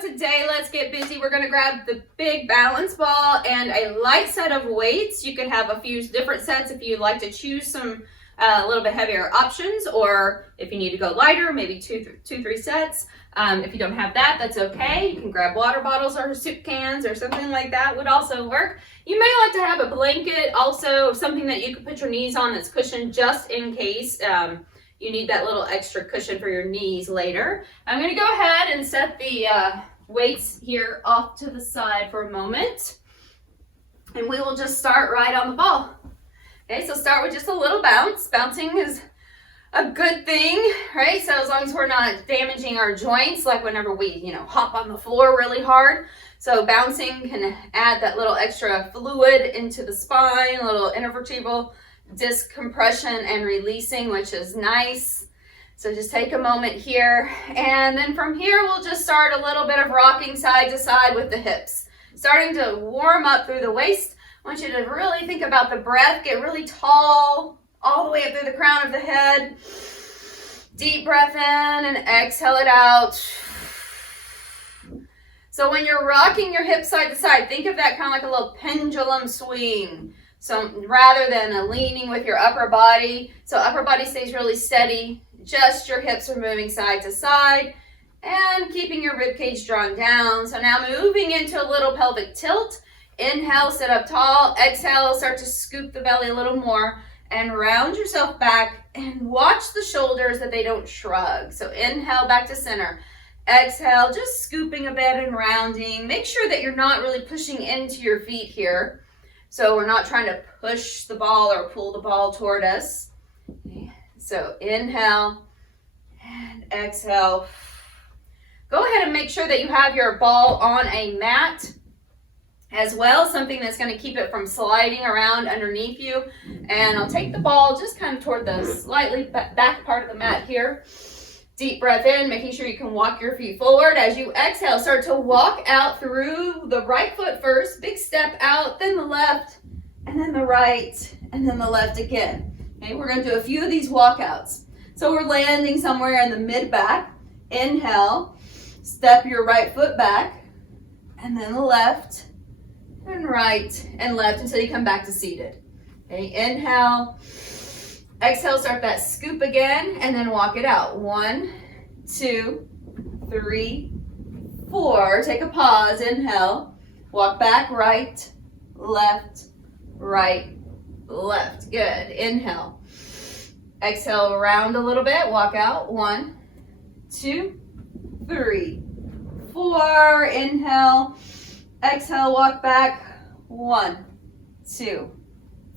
today, let's get busy. We're gonna grab the big balance ball and a light set of weights. You could have a few different sets if you'd like to choose some a little bit heavier options, or if you need to go lighter, maybe two, three sets. If you don't have that, that's okay. You can grab water bottles or soup cans or something like that would also work. You may like to have a blanket, also something that you can put your knees on that's cushioned just in case you need that little extra cushion for your knees later. I'm gonna go ahead and set the weights here off to the side for a moment. And we will just start right on the ball. Okay, so start with just a little bounce. Bouncing is a good thing, right? So as long as we're not damaging our joints, like whenever we, hop on the floor really hard. So bouncing can add that little extra fluid into the spine, a little intervertebral disc compression and releasing, which is nice. So just take a moment here. And then from here, we'll just start a little bit of rocking side to side with the hips. Starting to warm up through the waist. I want you to really think about the breath. Get really tall, all the way up through the crown of the head. Deep breath in and exhale it out. So when you're rocking your hips side to side, think of that kind of like a little pendulum swing. So rather than leaning with your upper body, so upper body stays really steady, just your hips are moving side to side and keeping your rib cage drawn down. So now moving into a little pelvic tilt. Inhale, sit up tall. Exhale, start to scoop the belly a little more and round yourself back and watch the shoulders that they don't shrug. So inhale back to center. Exhale, just scooping a bit and rounding. Make sure that you're not really pushing into your feet here. So we're not trying to push the ball or pull the ball toward us. So inhale and exhale. Go ahead and make sure that you have your ball on a mat as well, something that's going to keep it from sliding around underneath you. And I'll take the ball just kind of toward the slightly back part of the mat here. Deep breath in, making sure you can walk your feet forward. As you exhale, start to walk out through the right foot first. Big step out, then the left, and then the right, and then the left again. Okay, we're going to do a few of these walkouts. So we're landing somewhere in the mid-back. Inhale, step your right foot back, and then the left, and right, and left until you come back to seated. Okay, inhale. Exhale, start that scoop again, and then walk it out. 1, 2, 3, 4. Take a pause. Inhale. Walk back, right, left, left. Good. Inhale. Exhale, round a little bit. Walk out. 1, 2, 3, 4. Inhale. Exhale, walk back. 1, 2,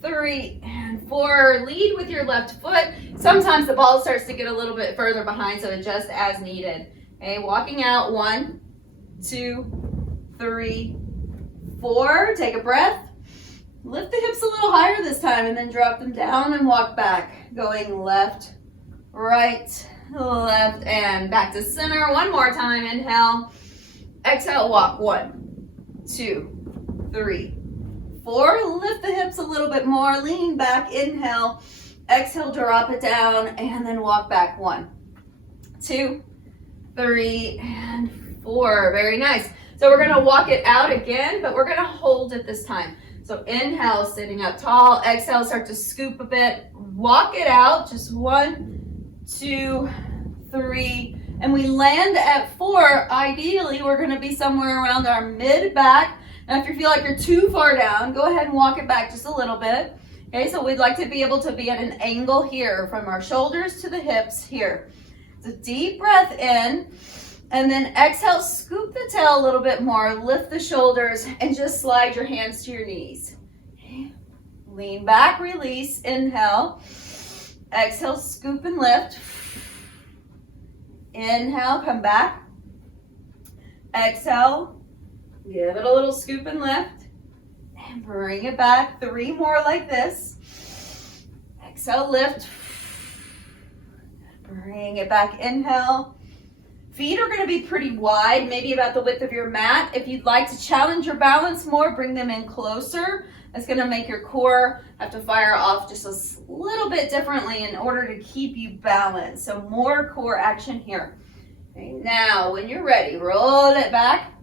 3, and 4. Lead with your left foot. Sometimes the ball starts to get a little bit further behind, so adjust as needed. Okay, walking out. 1, 2, 3, 4. Take a breath. Lift the hips a little higher this time, and then drop them down and walk back. Going left, right, left, and back to center. One more time. Inhale. Exhale, walk. 1, 2, 3, 4. Lift the hips a little bit more. Lean back. Inhale. Exhale, drop it down, and then walk back. 1, 2, 3, and 4. Very nice. So we're going to walk it out again, but we're going to hold it this time. So inhale, sitting up tall. Exhale, start to scoop a bit. Walk it out. Just 1, 2, 3. And we land at 4. Ideally, we're going to be somewhere around our mid-back. Now, if you feel like you're too far down, go ahead and walk it back just a little bit. Okay, so we'd like to be able to be at an angle here from our shoulders to the hips here. So deep breath in, and then exhale, scoop the tail a little bit more, lift the shoulders, and just slide your hands to your knees. Okay. Lean back, release, inhale. Exhale, scoop and lift. Inhale, come back. Exhale. Give it a little scoop and lift. And bring it back. 3 more like this. Exhale, lift. Bring it back. Inhale. Feet are going to be pretty wide, maybe about the width of your mat. If you'd like to challenge your balance more, bring them in closer. That's going to make your core have to fire off just a little bit differently in order to keep you balanced. So more core action here. Okay, now, when you're ready, roll it back.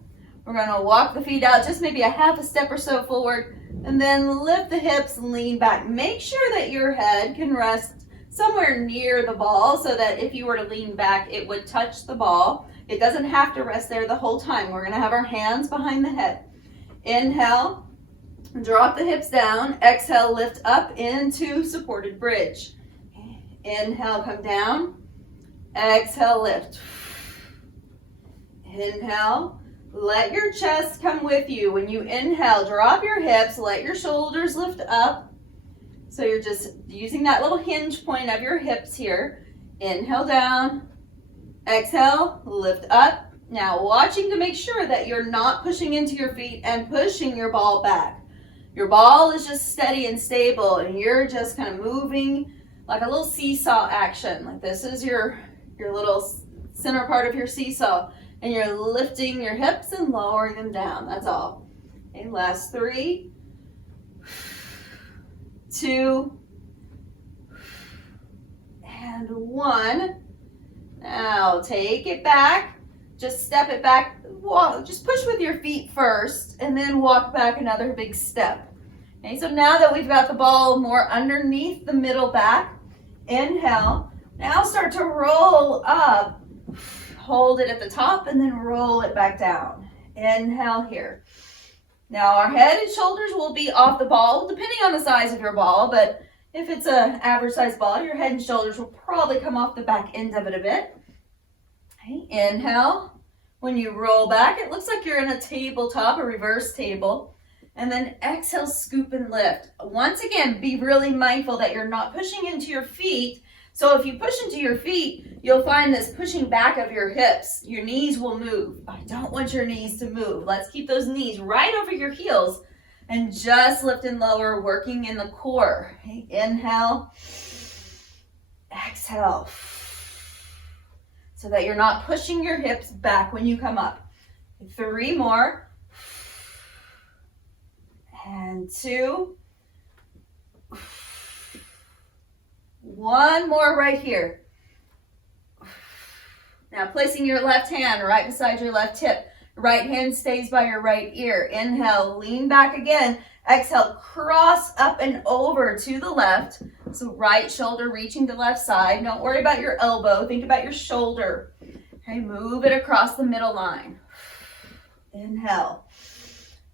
We're gonna walk the feet out just maybe a half a step or so forward, and then lift the hips and lean back. Make sure that your head can rest somewhere near the ball so that if you were to lean back, it would touch the ball. It doesn't have to rest there the whole time. We're gonna have our hands behind the head. Inhale, drop the hips down. Exhale, lift up into supported bridge. Inhale, come down. Exhale, lift. Inhale, let your chest come with you. When you inhale, drop your hips, let your shoulders lift up. So you're just using that little hinge point of your hips here. Inhale down, exhale, lift up. Now watching to make sure that you're not pushing into your feet and pushing your ball back. Your ball is just steady and stable, and you're just kind of moving like a little seesaw action. Like this is your little center part of your seesaw. And you're lifting your hips and lowering them down. That's all. Okay, last 3, 2, and 1. Now take it back. Just step it back. Walk. Just push with your feet first, and then walk back another big step. Okay, so now that we've got the ball more underneath the middle back, inhale. Now start to roll up. Hold it at the top and then roll it back down. Inhale here. Now our head and shoulders will be off the ball, depending on the size of your ball, but if it's an average size ball, your head and shoulders will probably come off the back end of it a bit. Okay, inhale. When you roll back, it looks like you're in a tabletop, a reverse table. And then exhale, scoop and lift. Once again, be really mindful that you're not pushing into your feet. So if you push into your feet, you'll find this pushing back of your hips. Your knees will move. I don't want your knees to move. Let's keep those knees right over your heels and just lift and lower, working in the core. Okay, inhale, exhale. So that you're not pushing your hips back when you come up. 3 more. And 2. 1 more right here. Now placing your left hand right beside your left hip. Right hand stays by your right ear. Inhale, lean back again. Exhale, cross up and over to the left. So right shoulder reaching to left side. Don't worry about your elbow. Think about your shoulder. Okay, move it across the middle line. Inhale.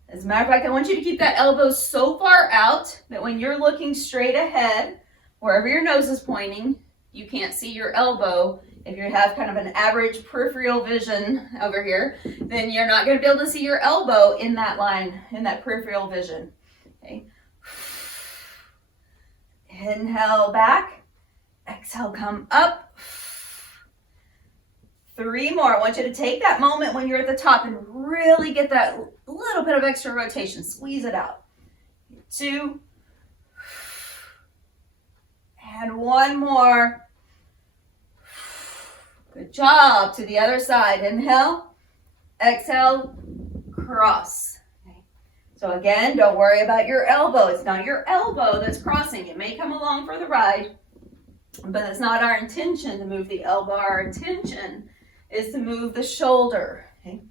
As a matter of fact, I want you to keep that elbow so far out that when you're looking straight ahead, wherever your nose is pointing, you can't see your elbow. If you have kind of an average peripheral vision over here, then you're not going to be able to see your elbow in that line, in that peripheral vision. Okay. Inhale back. Exhale, come up. 3 more. I want you to take that moment when you're at the top and really get that little bit of extra rotation. Squeeze it out. 2. And 1 more. Good job. To the other side. Inhale. Exhale. Cross. Okay. So again, don't worry about your elbow. It's not your elbow that's crossing. It may come along for the ride, but it's not our intention to move the elbow. Our intention is to move the shoulder. Okay?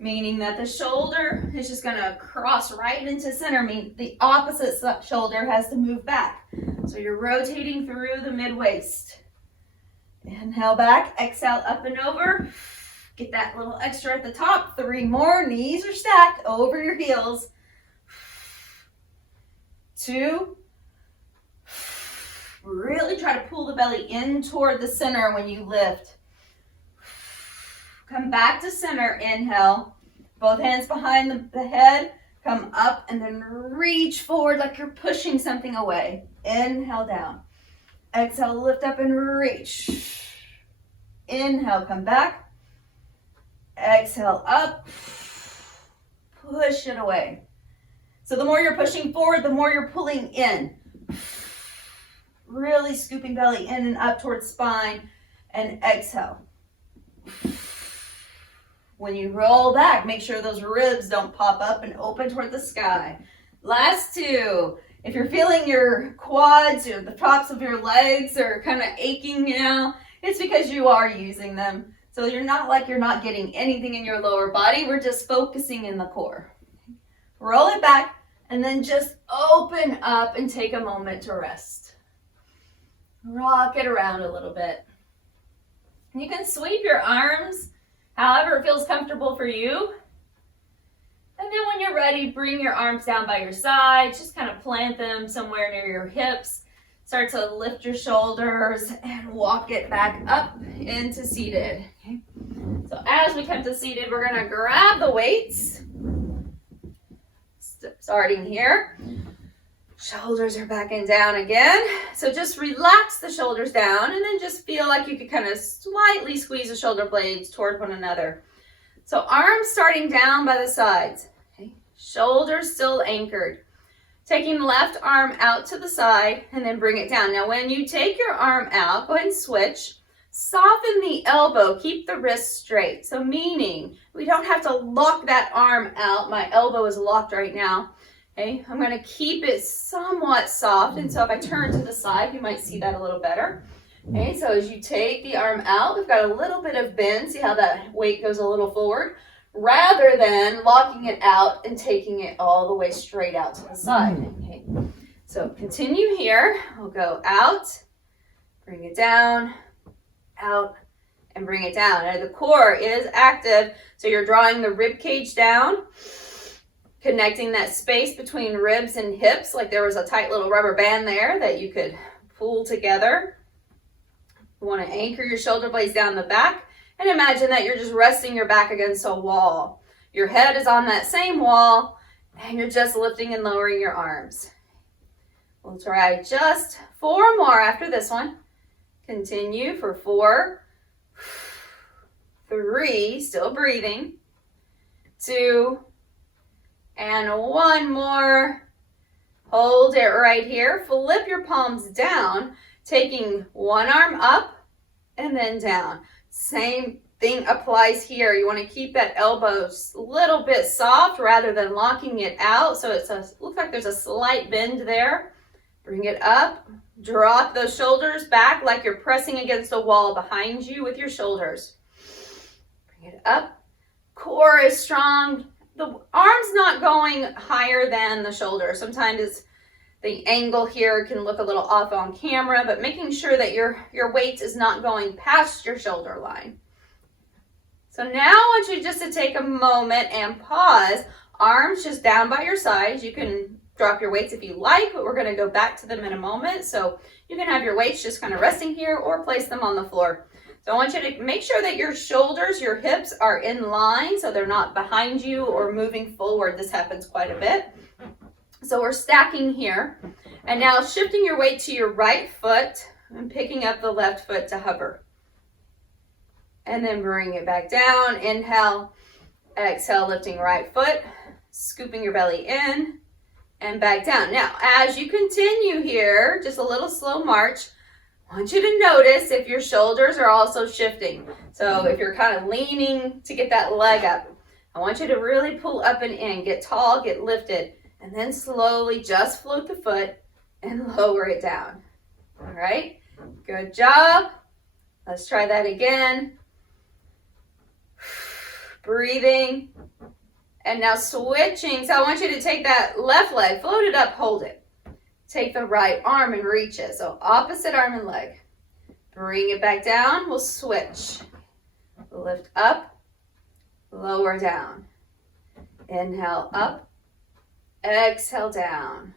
Meaning that the shoulder is just going to cross right into center. Meaning the opposite shoulder has to move back. So you're rotating through the mid-waist. Inhale back, exhale up and over. Get that little extra at the top. 3 more, knees are stacked over your heels. 2. Really try to pull the belly in toward the center when you lift. Come back to center, inhale. Both hands behind the head. Come up and then reach forward like you're pushing something away. Inhale down. Exhale, lift up and reach. Inhale, come back. Exhale, up. Push it away. So the more you're pushing forward, the more you're pulling in. Really scooping belly in and up towards spine. And exhale. When you roll back, make sure those ribs don't pop up and open toward the sky. Last 2. If you're feeling your quads or the tops of your legs are kind of aching now, it's because you are using them. So you're not getting anything in your lower body. We're just focusing in the core. Roll it back and then just open up and take a moment to rest. Rock it around a little bit. You can sweep your arms however it feels comfortable for you. And then when you're ready, bring your arms down by your sides. Just kind of plant them somewhere near your hips. Start to lift your shoulders and walk it back up into seated. Okay. So as we come to seated, we're going to grab the weights. Starting here. Shoulders are back and down again. So just relax the shoulders down and then just feel like you could kind of slightly squeeze the shoulder blades toward one another. So arms starting down by the sides. Okay. Shoulders still anchored. Taking the left arm out to the side and then bring it down. Now when you take your arm out, go ahead and switch. Soften the elbow, keep the wrist straight. So meaning we don't have to lock that arm out. My elbow is locked right now. Okay, I'm going to keep it somewhat soft. And so if I turn to the side, you might see that a little better. Okay, so as you take the arm out, we've got a little bit of bend. See how that weight goes a little forward? Rather than locking it out and taking it all the way straight out to the side. Okay, so continue here. We'll go out, bring it down, out, and bring it down. Now the core is active, so you're drawing the rib cage down, connecting that space between ribs and hips, like there was a tight little rubber band there that you could pull together. You want to anchor your shoulder blades down the back, and imagine that you're just resting your back against a wall. Your head is on that same wall, and you're just lifting and lowering your arms. We'll try just 4 more after this one. Continue for 4, 3, still breathing, 2, and 1 more. Hold it right here. Flip your palms down, taking one arm up and then down. Same thing applies here. You want to keep that elbow a little bit soft rather than locking it out. So it looks like there's a slight bend there. Bring it up. Drop those shoulders back like you're pressing against a wall behind you with your shoulders. Bring it up. Core is strong. The arm's not going higher than the shoulder. Sometimes the angle here can look a little off on camera, but making sure that your weight is not going past your shoulder line. So now I want you just to take a moment and pause. Arms just down by your sides. You can drop your weights if you like, but we're going to go back to them in a moment. So you can have your weights just kind of resting here or place them on the floor. So I want you to make sure that your shoulders, your hips are in line so they're not behind you or moving forward. This happens quite a bit. So we're stacking here. And now shifting your weight to your right foot and picking up the left foot to hover. And then bring it back down. Inhale, exhale, lifting right foot, scooping your belly in and back down. Now, as you continue here, just a little slow march, I want you to notice if your shoulders are also shifting. So if you're kind of leaning to get that leg up, I want you to really pull up and in, get tall, get lifted, and then slowly just float the foot and lower it down. All right, good job. Let's try that again. Breathing. And now switching. So I want you to take that left leg, float it up, hold it. Take the right arm and reach it. So opposite arm and leg. Bring it back down. We'll switch. Lift up, lower down. Inhale up, exhale down.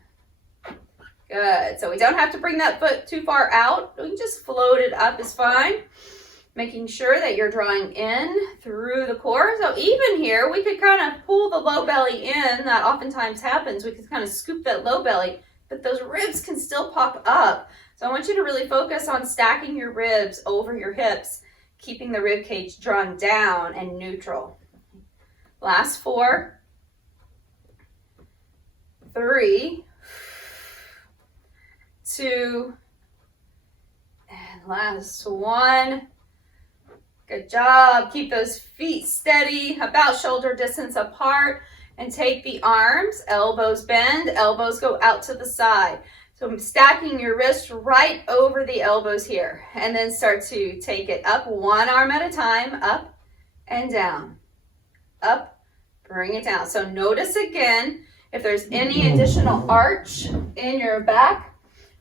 Good. So we don't have to bring that foot too far out. We can just float it up is fine. Making sure that you're drawing in through the core. So even here, we could kind of pull the low belly in. That oftentimes happens. We can kind of scoop that low belly, but those ribs can still pop up. So I want you to really focus on stacking your ribs over your hips, keeping the rib cage drawn down and neutral. Last 4, 3, 2, and last 1. Good job. Keep those feet steady, about shoulder distance apart, and take the arms, elbows bend, elbows go out to the side. So I'm stacking your wrist right over the elbows here, and then start to take it up one arm at a time, up and down, up, bring it down. So notice again if there's any additional arch in your back.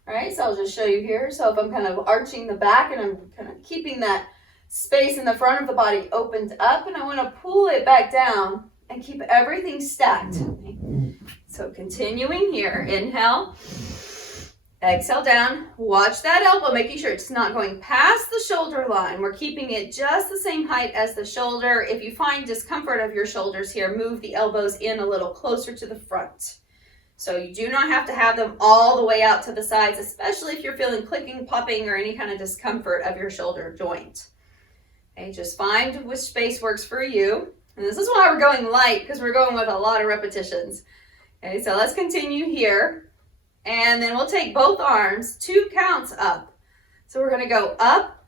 All right, so I'll just show you here. So if I'm kind of arching the back and I'm kind of keeping that space in the front of the body opened up, and I want to pull it back down and keep everything stacked. Okay. So continuing here, inhale, exhale down, watch that elbow, making sure it's not going past the shoulder line. We're keeping it just the same height as the shoulder. If you find discomfort of your shoulders here, move the elbows in a little closer to the front. So you do not have to have them all the way out to the sides, especially if you're feeling clicking, popping, or any kind of discomfort of your shoulder joint. Okay, just find which space works for you. And this is why we're going light, because we're going with a lot of repetitions. Okay, so let's continue here. And then we'll take both arms, 2 counts up. So we're gonna go up,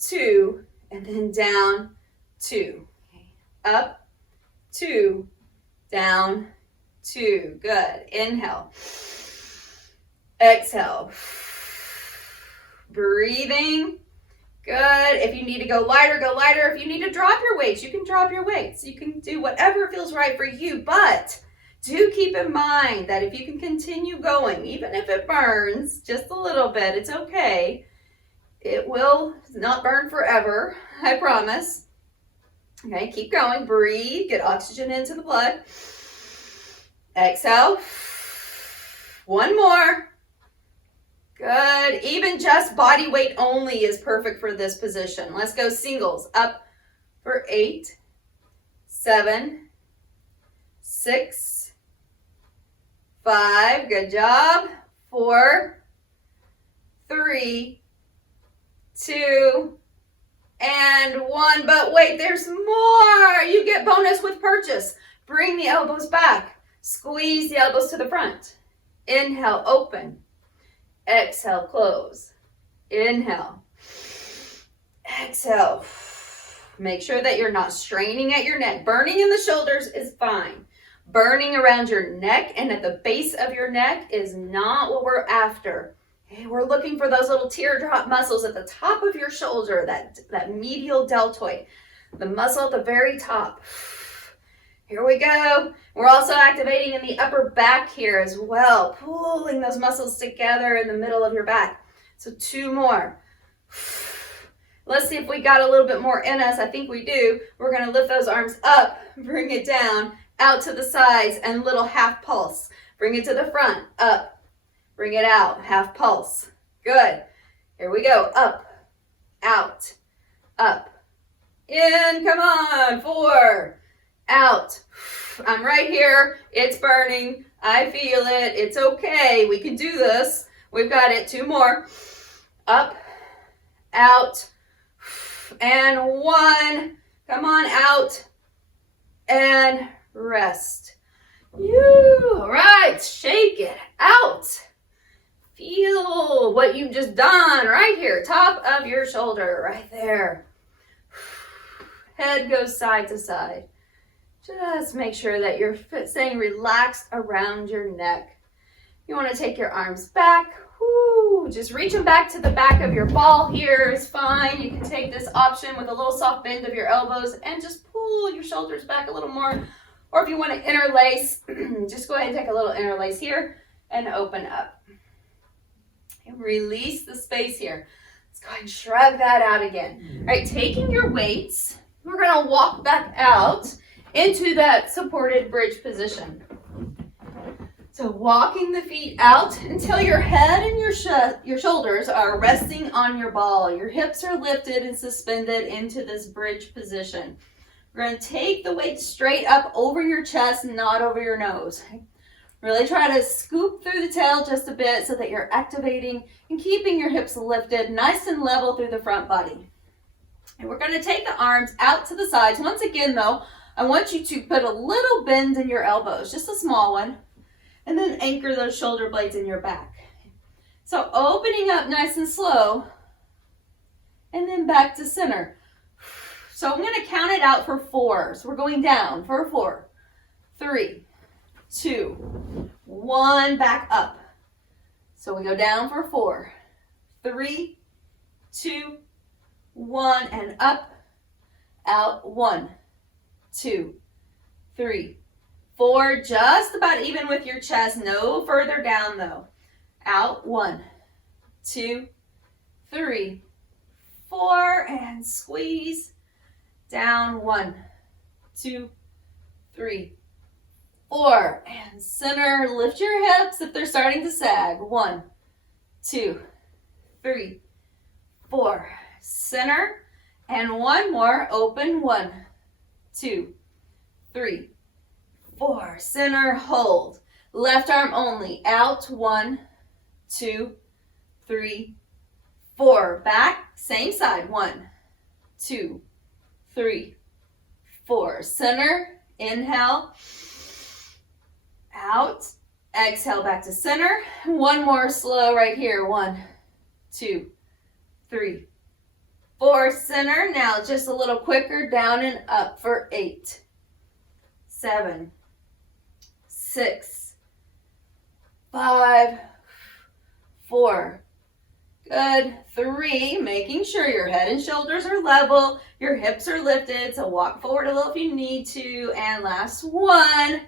2, and then down, 2. Okay. Up, 2, down, 2. Good. Inhale. Exhale. Breathing. Good. If you need to go lighter, go lighter. If you need to drop your weights, you can drop your weights. You can do whatever feels right for you, but do keep in mind that if you can continue going, even if it burns just a little bit, it's okay. It will not burn forever, I promise. Okay, keep going. Breathe. Get oxygen into the blood. Exhale. One more. Good. Even just body weight only is perfect for this position. Let's go singles. Up for 8, 7, 6, 5. Good job. 4, 3, 2, and 1. But wait, there's more. You get bonus with purchase. Bring the elbows back. Squeeze the elbows to the front. Inhale, open. Exhale, close. Inhale. Exhale. Make sure that you're not straining at your neck. Burning in the shoulders is fine. Burning around your neck and at the base of your neck is not what we're after. Okay, we're looking for those little teardrop muscles at the top of your shoulder, that medial deltoid, the muscle at the very top. Here we go. We're also activating in the upper back here as well, pulling those muscles together in the middle of your back. So 2 more. Let's see if we got a little bit more in us. I think we do. We're going to lift those arms up, bring it down, out to the sides, and little half pulse. Bring it to the front, up, bring it out, half pulse. Good. Here we go. Up, out, up, in. Come on. 4. Out. I'm right here. It's burning. I feel it. It's okay. We can do this. We've got it. 2 more. Up, out, and 1. Come on, out, and rest. All right. Shake it out. Feel what you've just done right here. Top of your shoulder, right there. Head goes side to side. Just make sure that you're staying relaxed around your neck. You want to take your arms back. Woo. Just reach them back to the back of your ball here is fine. You can take this option with a little soft bend of your elbows and just pull your shoulders back a little more. Or if you want to interlace, just go ahead and take a little interlace here and open up. And release the space here. Let's go ahead and shrug that out again. All right, taking your weights, we're going to walk back out into that supported bridge position. So walking the feet out until your head and your shoulders are resting on your ball. Your hips are lifted and suspended into this bridge position. We're going to take the weight straight up over your chest, not over your nose. Really try to scoop through the tail just a bit so that you're activating and keeping your hips lifted nice and level through the front body. And we're going to take the arms out to the sides. Once again, though, I want you to put a little bend in your elbows, just a small one, and then anchor those shoulder blades in your back. So opening up nice and slow, and then back to center. So I'm going to count it out for 4. So we're going down for 4, 3, 2, 1, back up. So we go down for 4, 3, 2, 1, and up, out, 1, 2, 3, 4, just about even with your chest, no further down though. Out, 1, 2, 3, 4, and squeeze. Down, 1, 2, 3, 4, and center. Lift your hips if they're starting to sag. 1, 2, 3, 4. Center, and one more. Open. 1, 2, 3, 4. Center, hold. Left arm only. Out. 1, 2, 3, 4. Back. Same side. 1, 2, 3, 4. Center. Inhale. Out. Exhale back to center. One more slow right here. 1, 2, 3, 4. Center. Now just a little quicker. Down and up for 8, 7, 6, 5, 4. Good. 3, making sure your head and shoulders are level, your hips are lifted, so walk forward a little if you need to, and last 1.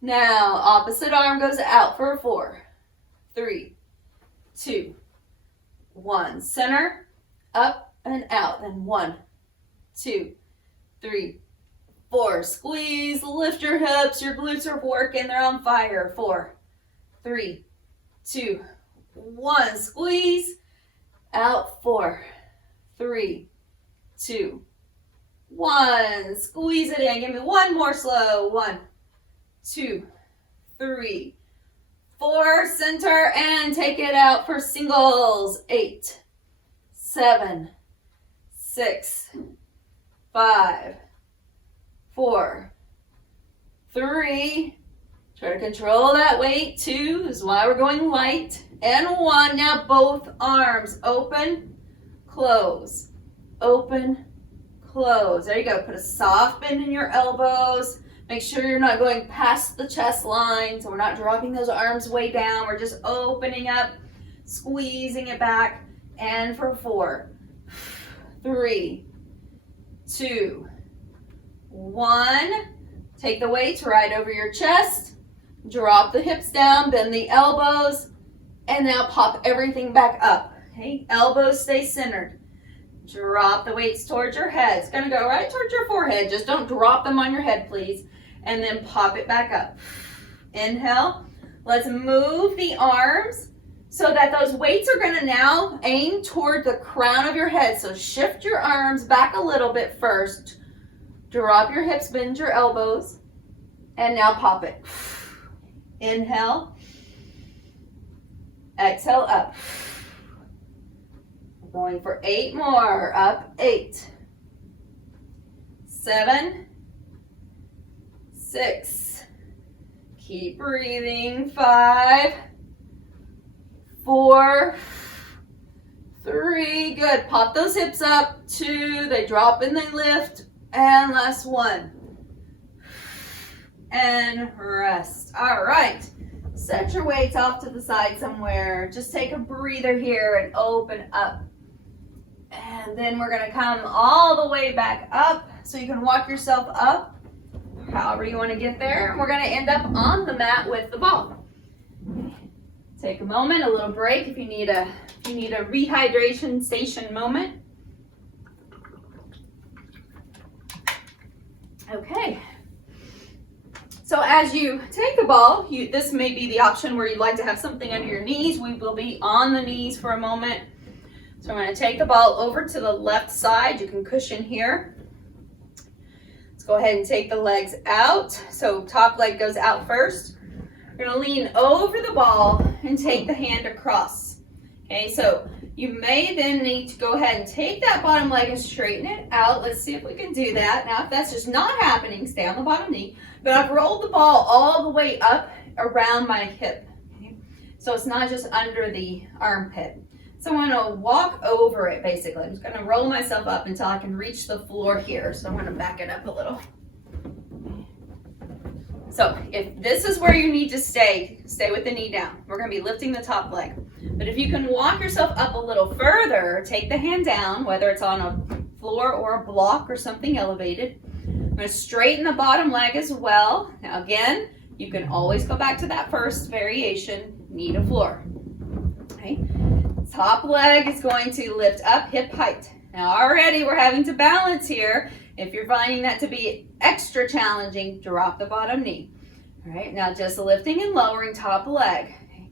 Now, opposite arm goes out for 4, 3, 2, 1. Center, up and out, then 1, 2, 3, 4. Squeeze, lift your hips, your glutes are working, they're on fire. 4, 3, 2, 1. Squeeze. Out. 4, 3, 2, 1. Squeeze it in. Give me one more slow. 1, 2, 3, 4. Center and take it out for singles. 8, 7, 6, 5, 4, 3. Try to control that weight. 2 is why we're going light. And 1. Now both arms open, close, open, close. There you go. Put a soft bend in your elbows. Make sure you're not going past the chest line, so we're not dropping those arms way down. We're just opening up, squeezing it back. And for 4, 3, 2, 1. Take the weights right over your chest. Drop the hips down, bend the elbows. And now pop everything back up. Okay, elbows stay centered. Drop the weights towards your head. It's gonna go right towards your forehead. Just don't drop them on your head, please. And then pop it back up. Inhale. Let's move the arms so that those weights are gonna now aim toward the crown of your head. So shift your arms back a little bit first. Drop your hips, bend your elbows. And now pop it. Inhale. Exhale, up. Going for 8 more. Up, 8, 7, 6. Keep breathing. 5, 4, 3. Good. Pop those hips up. 2. They drop and they lift. And last 1. And rest. All right. Set your weights off to the side somewhere. Just take a breather here and open up. And then we're going to come all the way back up so you can walk yourself up, however you want to get there. And we're going to end up on the mat with the ball. Take a moment, a little break if you need a rehydration station moment. Okay. So as you take the ball, this may be the option where you'd like to have something under your knees. We will be on the knees for a moment. So I'm going to take the ball over to the left side. You can cushion here. Let's go ahead and take the legs out. So top leg goes out first. You're going to lean over the ball and take the hand across. Okay, so you may then need to go ahead and take that bottom leg and straighten it out. Let's see if we can do that. Now, if that's just not happening, stay on the bottom knee. But I've rolled the ball all the way up around my hip. Okay? So it's not just under the armpit. So I'm going to walk over it, basically. I'm just going to roll myself up until I can reach the floor here. So I'm going to back it up a little. So if this is where you need to stay with the knee down. We're going to be lifting the top leg. But if you can walk yourself up a little further, take the hand down, whether it's on a floor or a block or something elevated. I'm going to straighten the bottom leg as well. Now again, you can always go back to that first variation, knee to floor. Okay. Top leg is going to lift up hip height. Now already we're having to balance here. If you're finding that to be extra challenging, drop the bottom knee. All right, now just lifting and lowering top leg. Okay.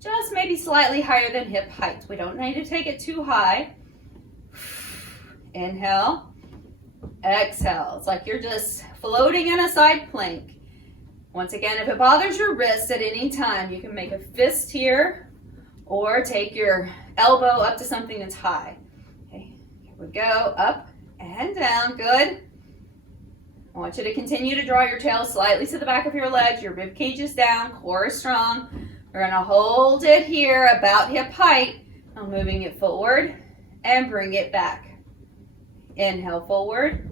Just maybe slightly higher than hip height. We don't need to take it too high. Inhale, exhale. It's like you're just floating in a side plank. Once again, if it bothers your wrist at any time, you can make a fist here or take your elbow up to something that's high. Okay, here we go, up and down, good. I want you to continue to draw your tail slightly to the back of your legs, your rib cage is down, core is strong. We're gonna hold it here about hip height. I'm moving it forward and bring it back. Inhale forward,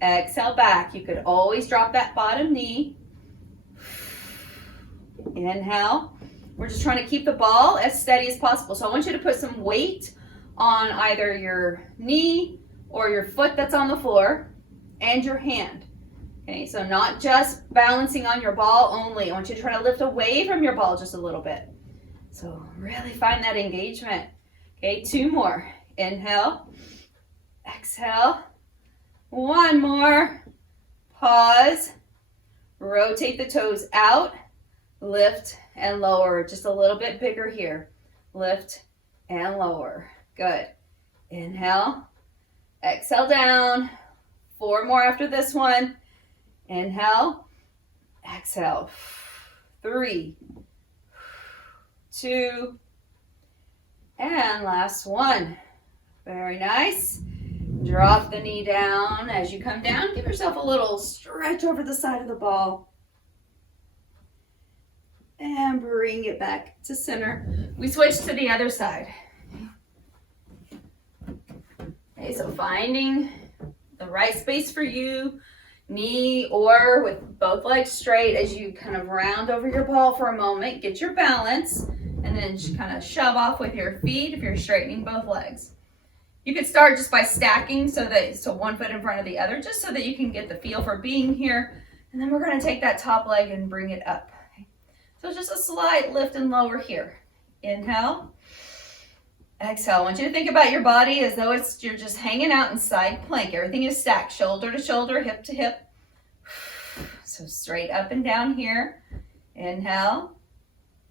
exhale back. You could always drop that bottom knee. Inhale. We're just trying to keep the ball as steady as possible. So I want you to put some weight on either your knee or your foot that's on the floor and your hand. Okay, so not just balancing on your ball only. I want you to try to lift away from your ball just a little bit. So really find that engagement. Okay, 2 more. Inhale, exhale, 1 more. Pause, rotate the toes out, lift and lower, just a little bit bigger here. Lift and lower. Good. Inhale, exhale down. 4 more after this one. Inhale, exhale. 3, 2, and last one. Very nice. Drop the knee down. As you come down, give yourself a little stretch over the side of the ball. And bring it back to center. We switch to the other side. Okay, so finding the right space for you, knee or with both legs straight as you kind of round over your ball for a moment, get your balance, and then just kind of shove off with your feet if you're straightening both legs. You could start just by stacking so 1 foot in front of the other, just so that you can get the feel for being here. And then we're going to take that top leg and bring it up. So just a slight lift and lower here. Inhale, exhale. I want you to think about your body as though you're just hanging out in side plank. Everything is stacked, shoulder to shoulder, hip to hip. So straight up and down here. Inhale,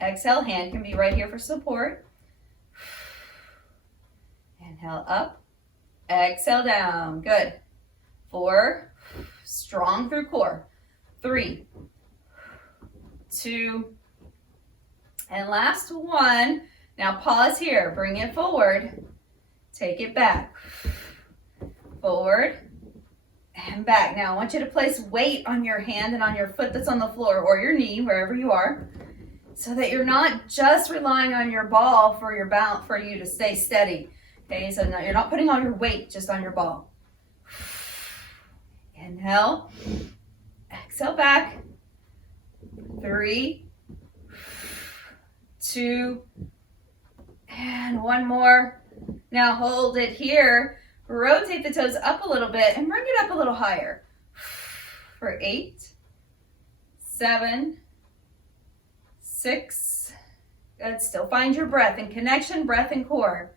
exhale. Hand can be right here for support. Inhale up, exhale down. Good. 4, strong through core. 3, 2, and last one. Now pause here, bring it forward, take it back, forward and back. Now I want you to place weight on your hand and on your foot that's on the floor or your knee, wherever you are, so that you're not just relying on your ball for your balance, for you to stay steady. Okay, so now you're not putting all your weight just on your ball. Inhale, exhale back. 3, 2, and 1 more. Now hold it here. Rotate the toes up a little bit and bring it up a little higher. For 8, 7, 6. Good. Still find your breath and connection, breath and core.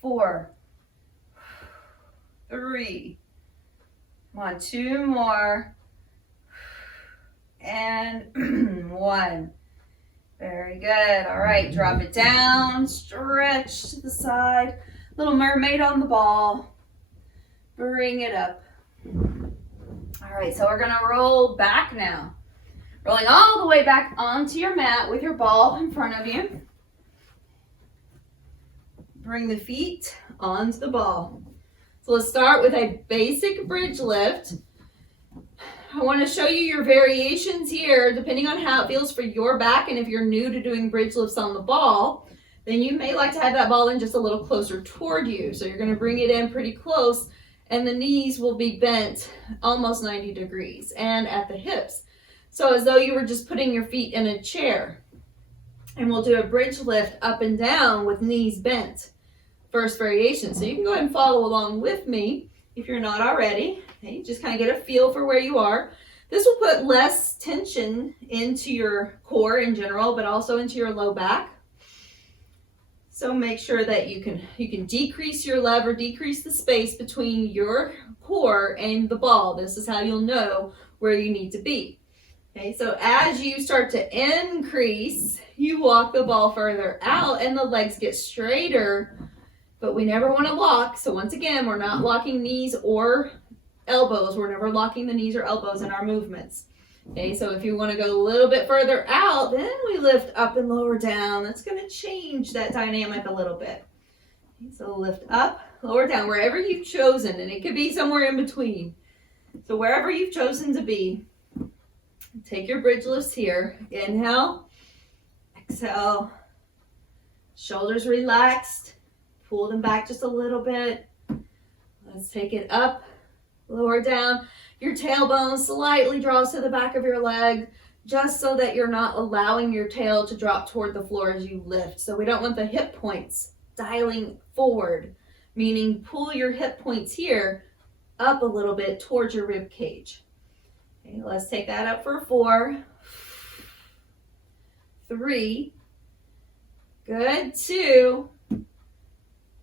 4, 3. Come on, 2 more. And 1. Very good. All right, drop it down, stretch to the side. Little mermaid on the ball. Bring it up. All right, so we're gonna roll back now. Rolling all the way back onto your mat with your ball in front of you. Bring the feet onto the ball. So let's start with a basic bridge lift. I want to show you your variations here, depending on how it feels for your back. And if you're new to doing bridge lifts on the ball, then you may like to have that ball in just a little closer toward you. So you're going to bring it in pretty close and the knees will be bent almost 90 degrees, and at the hips. So as though you were just putting your feet in a chair. And we'll do a bridge lift up and down with knees bent. First variation. So you can go ahead and follow along with me if you're not already. Okay, just kind of get a feel for where you are. This will put less tension into your core in general, but also into your low back. So make sure that you can decrease your lever, decrease the space between your core and the ball. This is how you'll know where you need to be. Okay, so as you start to increase, you walk the ball further out and the legs get straighter, but we never want to lock. So once again, we're not locking knees or elbows. We're never locking the knees or elbows in our movements. Okay, so if you want to go a little bit further out, then we lift up and lower down. That's going to change that dynamic a little bit. Okay, so lift up, lower down, wherever you've chosen, and it could be somewhere in between. So wherever you've chosen to be, take your bridge lifts here. Inhale, exhale, shoulders relaxed, pull them back just a little bit. Let's take it up, lower down. Your tailbone slightly draws to the back of your leg, just so that you're not allowing your tail to drop toward the floor as you lift. So we don't want the hip points dialing forward, meaning pull your hip points here up a little bit towards your rib cage. Okay, let's take that up for 4, 3, good, 2,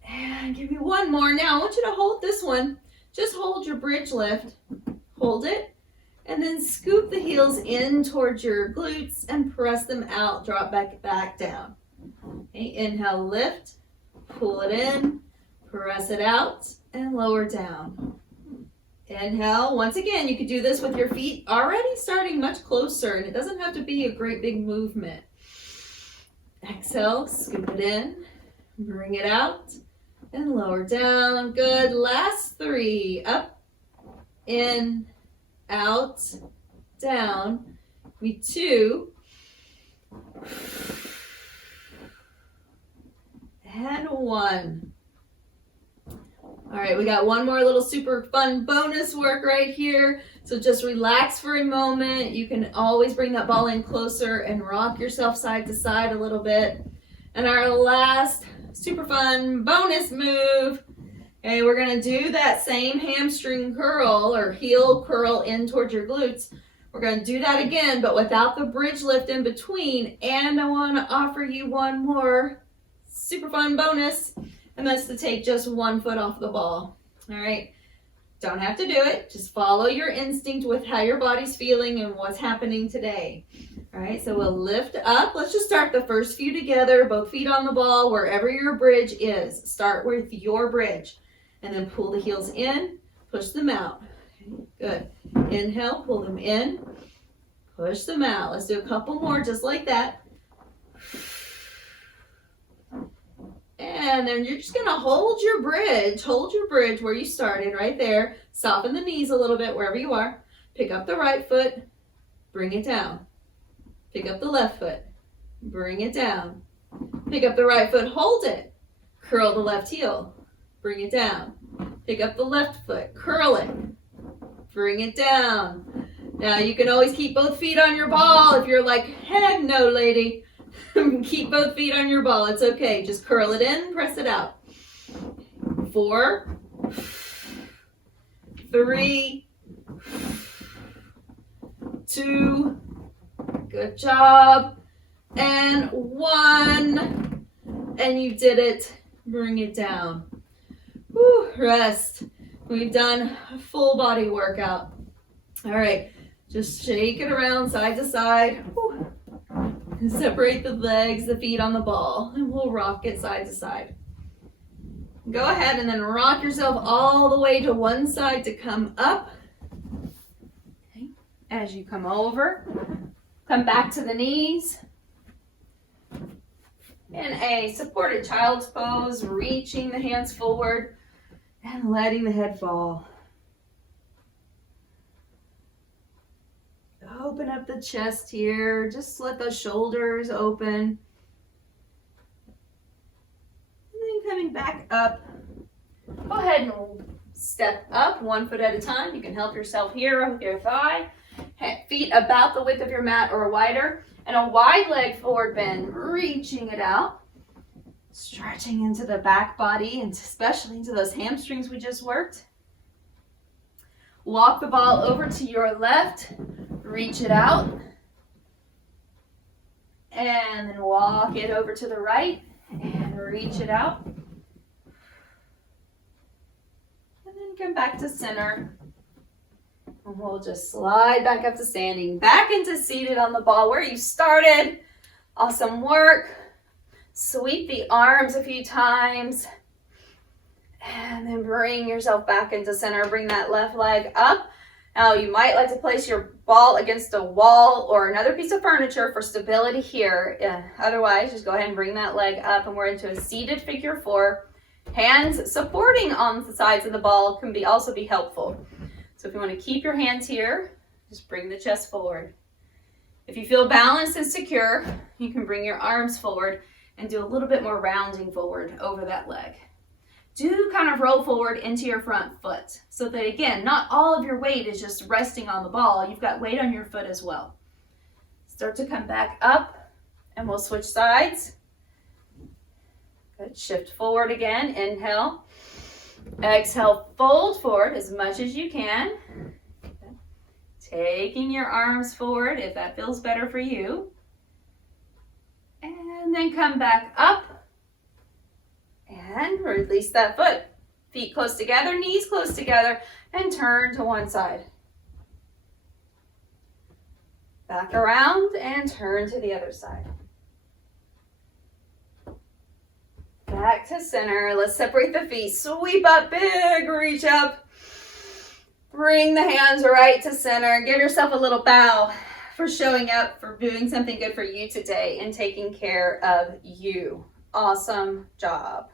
and give me one more. Now I want you to hold this one. Just hold your bridge lift, hold it, and then scoop the heels in towards your glutes and press them out, drop back down. Okay, inhale, lift, pull it in, press it out, and lower down. Inhale, once again, you could do this with your feet already starting much closer, and it doesn't have to be a great big movement. Exhale, scoop it in, bring it out, and lower down. Good. Last 3, up, in, out, down. We 2, and 1. All right, we got one more little super fun bonus work right here. So just relax for a moment. You can always bring that ball in closer and rock yourself side to side a little bit. And our last super fun bonus move. Okay, we're gonna do that same hamstring curl or heel curl in towards your glutes. We're gonna do that again, but without the bridge lift in between. And I wanna offer you one more super fun bonus. And that's to take just one foot off the ball. All right, don't have to do it. Just follow your instinct with how your body's feeling and what's happening today. All right, so we'll lift up. Let's just start the first few together, both feet on the ball, wherever your bridge is. Start with your bridge and then pull the heels in, push them out. Okay, good. Inhale, pull them in, push them out. Let's do a couple more just like that. And then you're just gonna hold your bridge where you started, right there. Soften the knees a little bit wherever you are. Pick up the right foot, bring it down. Pick up the left foot, bring it down. Pick up the right foot, hold it. Curl the left heel, bring it down. Pick up the left foot, curl it, bring it down. Now you can always keep both feet on your ball if you're like, heck no, lady. Keep both feet on your ball. It's okay. Just curl it in, press it out. 4, 3, 2, good job, and 1, and you did it. Bring it down. Whew, rest. We've done a full body workout. All right, just shake it around side to side. Whew. Separate the legs, the feet on the ball, and we'll rock it side to side. Go ahead and then rock yourself all the way to one side to come up. Okay. As you come over, come back to the knees. In a supported child's pose, reaching the hands forward and letting the head fall. Open up the chest here. Just let the shoulders open. And then coming back up. Go ahead and Step up 1 foot at a time. You can help yourself here with your thigh. Feet about the width of your mat or wider. And a wide leg forward bend, reaching it out. Stretching into the back body and especially into those hamstrings we just worked. Walk the ball over to your left. Reach it out. And then walk it over to the right and reach it out. And then come back to center. And we'll just slide back up to standing, back into seated on the ball where you started. Awesome work. Sweep the arms a few times. And then bring yourself back into center. Bring that left leg up. Now you might like to place your ball against a wall or another piece of furniture for stability here. Otherwise, just go ahead and bring that leg up and we're into a seated figure 4. Hands supporting on the sides of the ball can also be helpful. So if you want to keep your hands here, just bring the chest forward. If you feel balanced and secure, you can bring your arms forward and do a little bit more rounding forward over that leg. Do kind of roll forward into your front foot so that, again, not all of your weight is just resting on the ball. You've got weight on your foot as well. Start to come back up and we'll switch sides. Good. Shift forward again. Inhale. Exhale, fold forward as much as you can. Good. Taking your arms forward if that feels better for you. And then come back up. And release that foot. Feet close together, knees close together, and turn to one side. Back around and turn to the other side. Back to center. Let's separate the feet. Sweep up, big reach up. Bring the hands right to center. Give yourself a little bow for showing up, for doing something good for you today and taking care of you. Awesome job.